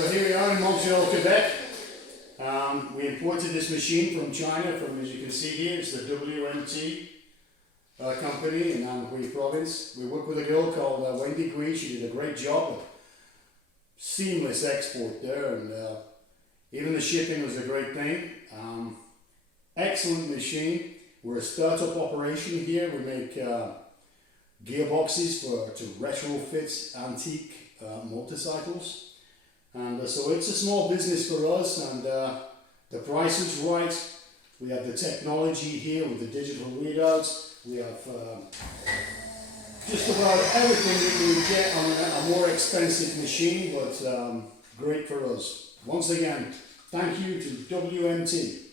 So here we are in Montreal, Quebec. We imported this machine from China, as you can see here, it's the WMT company in Anhui province. We work with a girl called Wendy Gui. She did a great job of seamless export there, and even the shipping was a great thing. Excellent machine. We're a startup operation here. We make gearboxes to retrofit antique motorcycles. And so it's a small business for us, and the price is right. We have the technology here with the digital readouts. We have just about everything that you would get on a more expensive machine, but great for us. Once again, thank you to WMT.